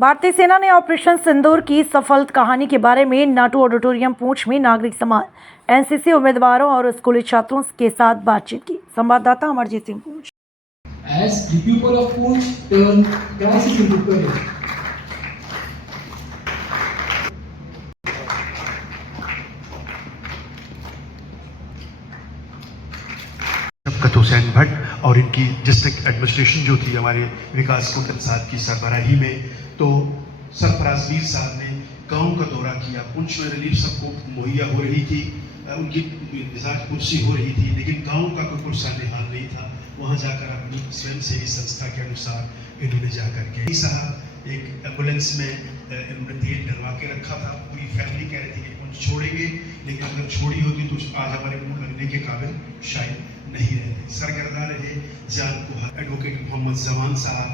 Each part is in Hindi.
भारतीय सेना ने ऑपरेशन सिंदूर की सफल कहानी के बारे में नाटू ऑडिटोरियम पुंछ में नागरिक समाज, एनसीसी उम्मीदवारों और स्कूली छात्रों के साथ बातचीत की। संवाददाता Amarjeet Singh Poonch. As the people of Poonch turn crisis into courage. शफकत हुसैन भट्ट और इनकी डिस्ट्रिक्ट एडमिनिस्ट्रेशन जो थी हमारे विकास कुंडल साहब की सरबराही में, तो सरफराज मीर साहब ने गांव का दौरा किया। पुंछ में रिलीफ सबको मुहैया हो रही थी, उनकी मिजाज कुर्सी हो रही थी, लेकिन गांव का कोई पुरसाने हाल नहीं था। वहां जाकर अपनी स्वयंसेवी संस्था के अनुसार इन्होंने जाकर के साहब एक एम्बुलेंस में इन्होंने तेल डलवा के रखा था। पूरी फैमिली कह रही थी कि पुंछ छोड़ेंगे, लेकिन अगर छोड़ी होती तो आज हमारे मुंह लगने के काबिल शायद नहीं रहते। सरगर्दा रहे जान को एडवोकेट मोहम्मद जमान साहब,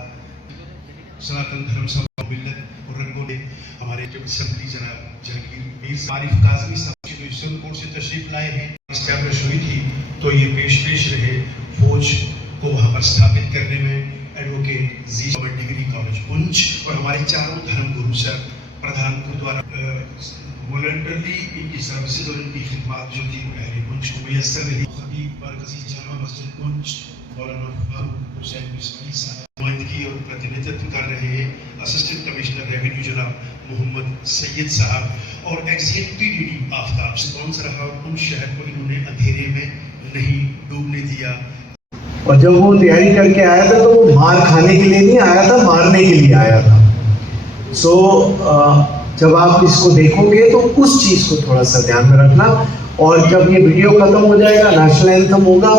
सनातन धर्म सभा मिल्लत और रंगों ने हमारे जो असेंबली जनाब जहांगीर मीर आरिफ काजमी साहब जो सुप्रीम कोर्ट से तशरीफ लाए हैं, एस्टैब्लिश हुई थी तो ये पेश रहे फौज को वहां पर स्थापित करने में। एडवोकेट जी डिग्री कॉलेज पुंछ और हमारे चारों धर्म गुरु सर प्रधान गुरुद्वारा वॉलंटरली इनकी सर्विसेज और इनकी खिदमत जो थी अहले पुंछ को मुयस्सर रही। खतीब मरकजी जामा मस्जिद पुंछ मौलाना फारूक हुसैन बिस्मिल साहब नुमाइंदगी और प्रतिनिधित्व कर रहे हैं। असिस्टेंट कमिश्नर रेवेन्यू जनाब मोहम्मद सैयद साहब और एग्जीक्यूटिव पीडीडी आफ्ताब स्पॉन्सर रहा और पुंछ शहर को इन्होंने अंधेरे में नहीं डूबने दिया। और जब वो तैयारी करके आया था तो वो मार खाने के लिए नहीं आया था, मारने के लिए आया था। जब आप इसको देखोगे तो उस चीज को थोड़ा सा ध्यान में रखना। और जब ये वीडियो खत्म हो जाएगा, नेशनल एंथम होगा,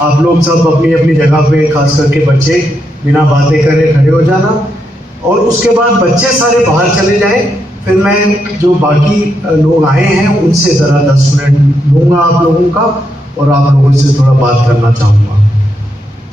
आप लोग सब अपनी अपनी जगह पे, खास करके बच्चे, बिना बातें करे खड़े हो जाना। और उसके बाद बच्चे सारे बाहर चले जाएं, फिर मैं जो बाकी लोग आए हैं उनसे ज़रा 10 मिनट लूँगा आप लोगों का और आप लोगों से थोड़ा बात करना चाहूँगा।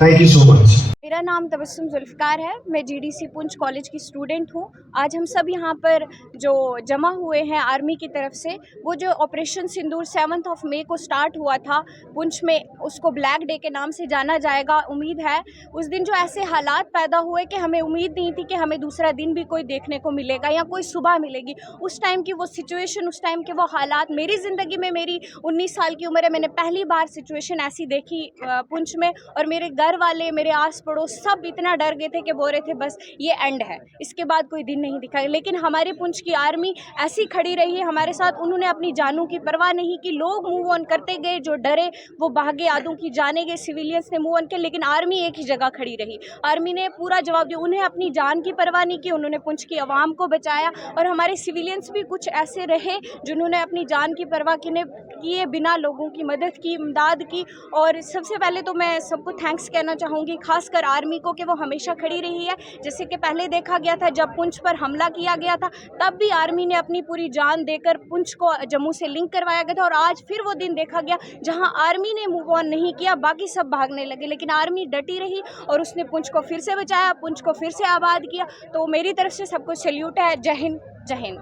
Thank you so much. मेरा नाम तबस्सुम जुल्फ़कार है। मैं जीडीसी पुंछ कॉलेज की स्टूडेंट हूँ। आज हम सब यहाँ पर जो जमा हुए हैं आर्मी की तरफ से, वो जो ऑपरेशन सिंदूर 7 मई को स्टार्ट हुआ था पुंछ में, उसको ब्लैक डे के नाम से जाना जाएगा। उम्मीद है उस दिन जो ऐसे हालात पैदा हुए कि हमें उम्मीद नहीं थी कि हमें दूसरा दिन भी कोई देखने को मिलेगा या कोई सुबह मिलेगी। उस टाइम की वो सिचुएशन, उस टाइम के वो हालात, मेरी ज़िंदगी में, मेरी 19 साल की उम्र है, मैंने पहली बार सिचुएशन ऐसी देखी पुंछ में। और मेरे घर वाले, मेरे आस पड़ोस सब इतना डर गए थे कि बोल रहे थे बस ये एंड है, इसके बाद कोई दिन नहीं दिखाएगा। लेकिन हमारे पुंछ की आर्मी ऐसी खड़ी रही है हमारे साथ। उन्होंने अपनी जानों की परवाह नहीं की। लोग मूव ऑन करते गए, जो डरे वो भागे, आधों की जाने गए, सिविलियंस ने मूव ऑन किया, लेकिन आर्मी एक ही जगह खड़ी रही। आर्मी ने पूरा जवाब दिया। उन्हें अपनी जान की परवाह नहीं की, उन्होंने पुंछ की आवाम को बचाया। और हमारे सिविलियंस भी कुछ ऐसे रहे जिन्होंने अपनी जान की परवाह किए बिना लोगों की मदद की, इमदाद की। और सबसे पहले तो मैं सबको थैंक्स कहना चाहूँगी, खासकर आर्मी को, कि वो हमेशा खड़ी रही है। जैसे कि पहले देखा गया था जब पुंछ पर हमला किया गया था, तब भी आर्मी ने अपनी पूरी जान देकर पुंछ को जम्मू से लिंक करवाया गया था। और आज फिर वो दिन देखा गया जहां आर्मी ने मूव ऑन नहीं किया, बाकी सब भागने लगे, लेकिन आर्मी डटी रही और उसने पुंछ को फिर से बचाया, पुंछ को फिर से आबाद किया। तो मेरी तरफ से सबको सैल्यूट है। जय हिंद, जय हिंद।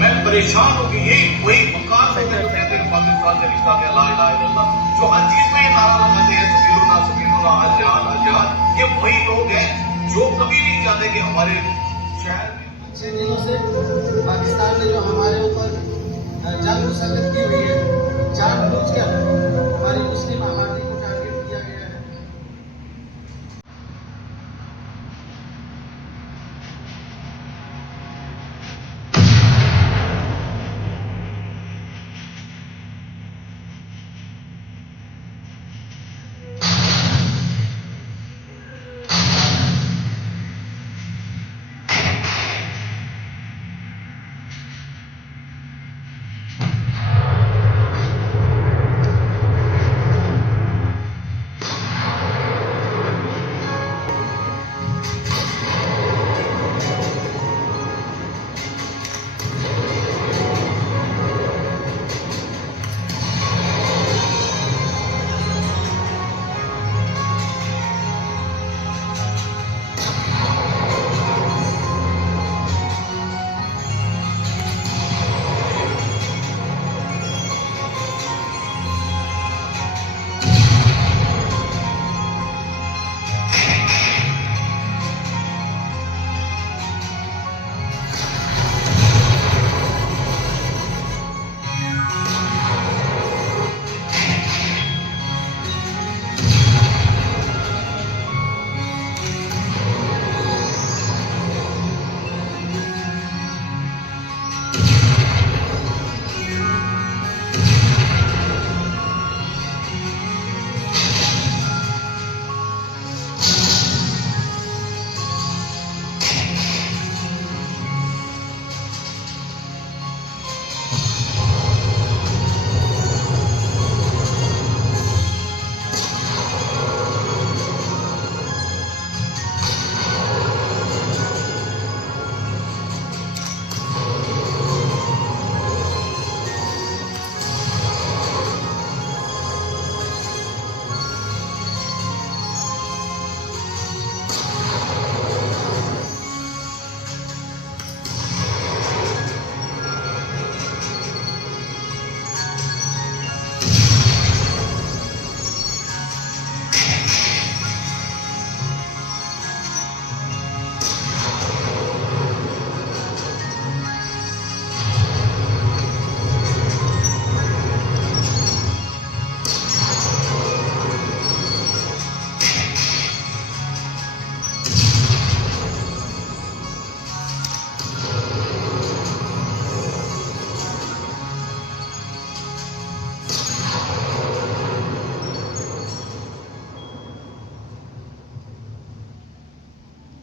मैं परेशान हो गई, वही वकार से जो कहते हैं पाकिस्तान से रिश्ता है, ला इलाहा इल्लल्लाह, जो हर चीज में ये नारा लगाते हैं सफीरुल्लाह आजाद आजाद, ये वही लोग हैं जो कभी नहीं चाहते कि हमारे शहर में। अच्छे दिनों से पाकिस्तान ने जो हमारे ऊपर जंग मुसल्लत की हुई है, जानबूझकर हमारी मुस्लिम आबादी को टारगेट किया गया है।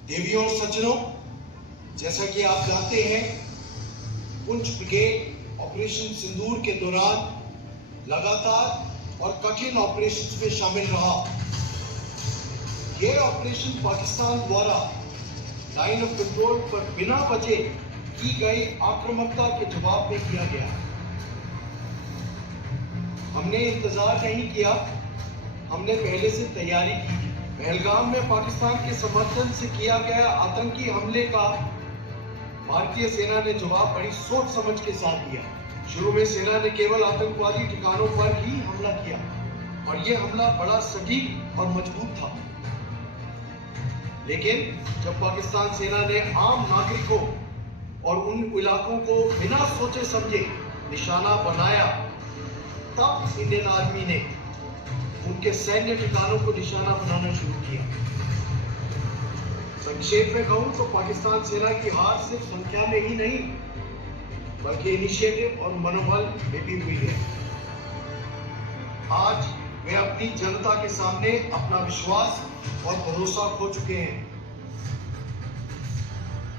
देवियों और सज्जनों, जैसा कि आप जानते हैं, पुंछ ब्रिगेड ऑपरेशन सिंदूर के दौरान लगातार और कठिन ऑपरेशंस में शामिल रहा। यह ऑपरेशन पाकिस्तान द्वारा लाइन ऑफ कंट्रोल पर बिना वजह की गई आक्रामकता के जवाब में किया गया। हमने इंतजार नहीं किया, हमने पहले से तैयारी की। पहलगाम में पाकिस्तान के समर्थन से किया गया आतंकी हमले का भारतीय सेना ने जवाब बड़ी सोच समझ के साथ दिया। शुरू में सेना ने केवल आतंकवादी ठिकानों पर ही हमला किया और यह हमला बड़ा सटीक और मजबूत था। लेकिन जब पाकिस्तान सेना ने आम नागरिकों और उन इलाकों को बिना सोचे समझे निशाना बनाया, तब इंडियन आर्मी ने उनके सैन्य ठिकानों को निशाना बनाना शुरू किया। संक्षेप में कहूं तो पाकिस्तान सेना की हार सिर्फ संख्या में ही नहीं, बल्कि इनिशिएटिव और मनोबल में भी हुई है। आज वे अपनी जनता के सामने अपना विश्वास और भरोसा खो चुके हैं।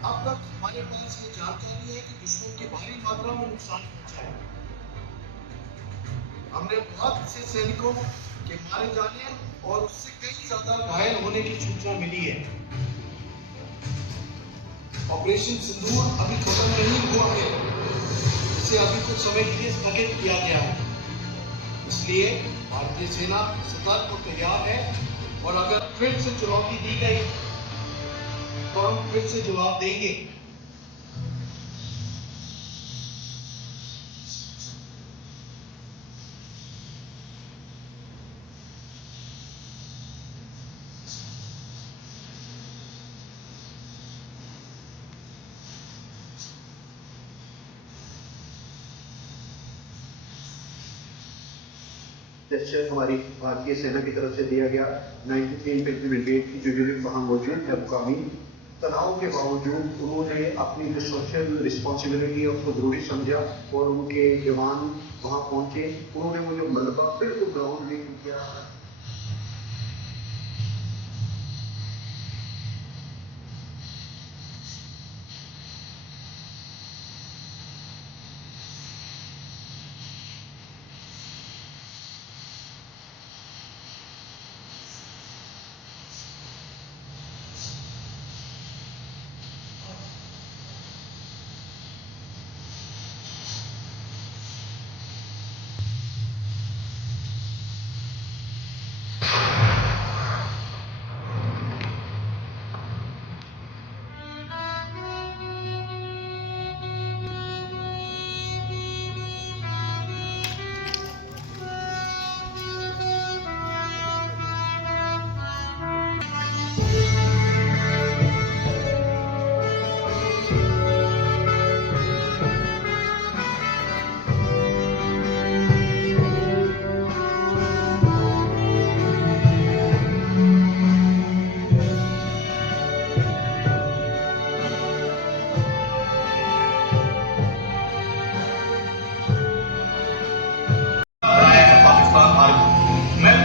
अब तक हमारे पास ये जानकारी है कि दुश्मन की भारी मात्रा में नुकसान पहुंचा है। हमने बहुत से सैनिकों के मारे जाने और उससे कई ज्यादा घायल होने की सूचना मिली है। ऑपरेशन सिंदूर अभी खत्म नहीं हुआ है, इसे अभी कुछ समय के लिए स्थगित किया गया है। इसलिए भारतीय सेना सतर्क और तैयार है और अगर फिर से चुनौती दी गई तो हम फिर से जवाब देंगे। जेस्चर हमारी भारतीय सेना की तरफ से दिया गया। 93 इन्फेंट्री ब्रिगेड की जो यूनिट वहाँ मौजूद है, मुकामी तनाव के बावजूद उन्होंने अपनी जो सोशल रिस्पॉन्सिबिलिटी है उसको जरूरी समझा और उनके जवान वहाँ पहुंचे। उन्होंने वो जो मलबा बिल्कुल ग्राउंड में किया।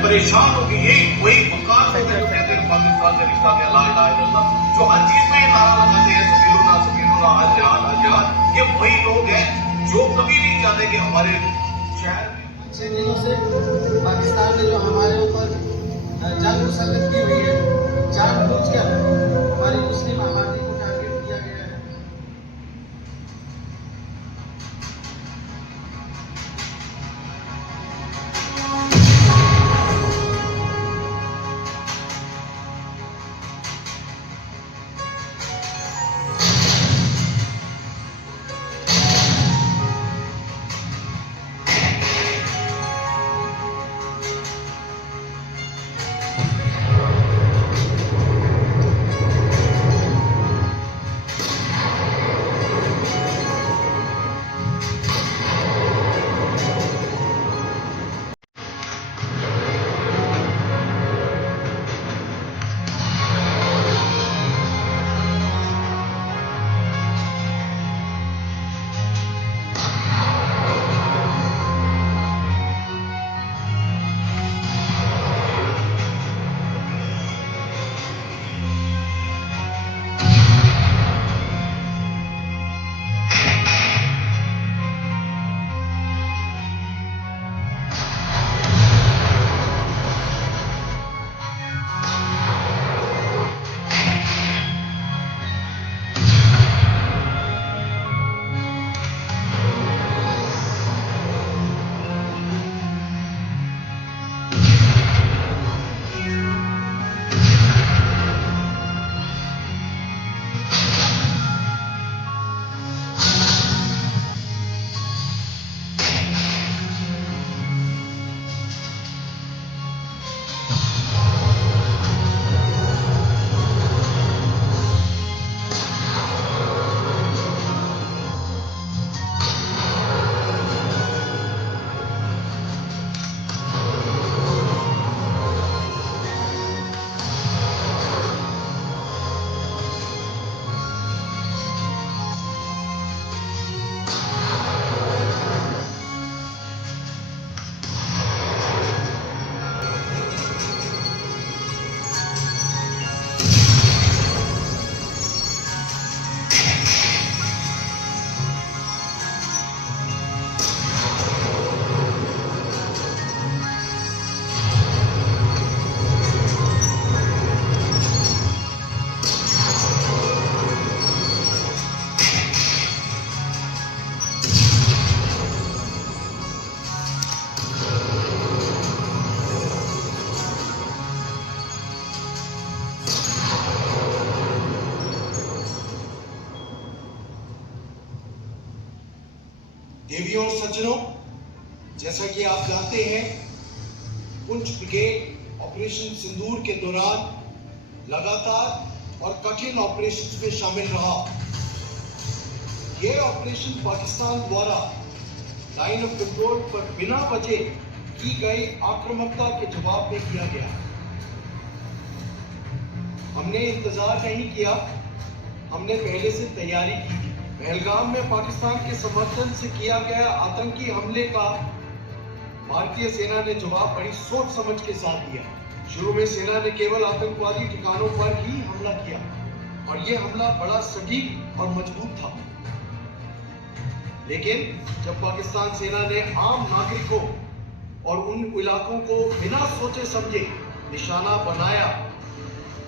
परेशान होगी। यही वही वकार से जो कहते हैं पाकिस्तान से रिश्ता क्या, ला इलाहा इल्लल्लाह, जो हर चीज में नारा लगाते हैं सफीरुल्लाह आजाद आजाद, ये वही लोग हैं जो कभी नहीं चाहते कि हमारे शहर में। अच्छे दिनों से पाकिस्तान ने जो हमारे ऊपर जंग मुसल्लत की हुई है, जानबूझकर हमारी मुस्लिम आबादी को टारगेट किया गया है। देवियों और सज्जनों, जैसा कि आप जानते हैं, पुंछ ब्रिगेड ऑपरेशन सिंदूर के दौरान लगातार और कठिन ऑपरेशन में शामिल रहा। यह ऑपरेशन पाकिस्तान द्वारा लाइन ऑफ कंट्रोल पर बिना वजह की गई आक्रामकता के जवाब में किया गया। हमने इंतजार नहीं किया, हमने पहले से तैयारी की थी। पहलगाम में पाकिस्तान के समर्थन से किया गया आतंकी हमले का भारतीय सेना ने जवाब बड़ी सोच समझ के साथ दिया। शुरू में सेना ने केवल आतंकवादी ठिकानों पर ही हमला किया और यह हमला बड़ा सटीक और मजबूत था। लेकिन जब पाकिस्तान सेना ने आम नागरिकों और उन इलाकों को बिना सोचे समझे निशाना बनाया,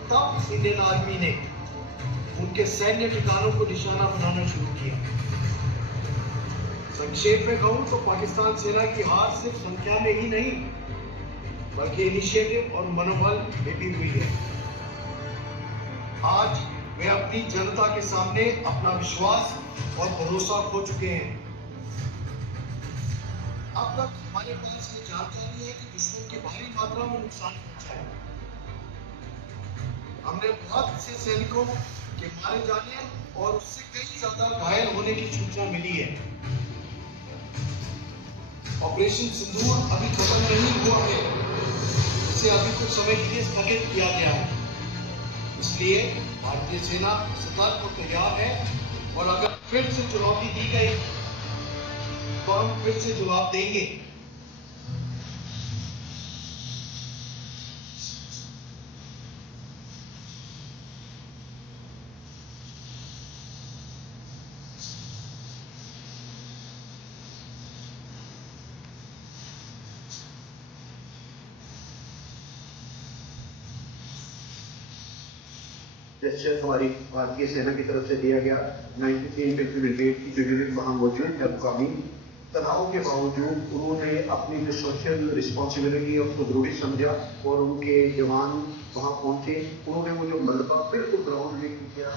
तब इंडियन आर्मी ने उनके सैन्य ठिकानों को निशाना बनाना शुरू किया। संक्षेप में कहूं तो पाकिस्तान सेना की हार सिर्फ संख्या में ही नहीं, बल्कि इनिशिएटिव और मनोबल में भी हुई है। आज वे अपनी जनता के सामने अपना विश्वास और भरोसा खो चुके हैं। अब तक हमारे पास ये जानकारी है कि दुश्मन की भारी मात्रा में नुकसान पहुंचा है। हमने बहुत से सैनिकों के मारे जाने और उससे कई ज्यादा घायल होने की सूचना मिली है। ऑपरेशन सिंदूर अभी खत्म नहीं हुआ है, इसे अभी कुछ समय के लिए स्थगित किया गया है। इसलिए भारतीय सेना सतर्क और तैयार है और अगर फिर से चुनौती दी गई तो हम फिर से जवाब देंगे। जेस्चर हमारी भारतीय सेना की तरफ से दिया गया 93 इन्फेंट्री ब्रिगेड की जो यूनिट वहाँ मौजूद है, मुकामी तनाव के बावजूद उन्होंने अपनी जो सोशल रिस्पॉन्सिबिलिटी उसको जरूरी समझा और उनके जवान वहाँ पहुंचे। उन्होंने वो जो मलबा बिल्कुल ग्राउंड में किया।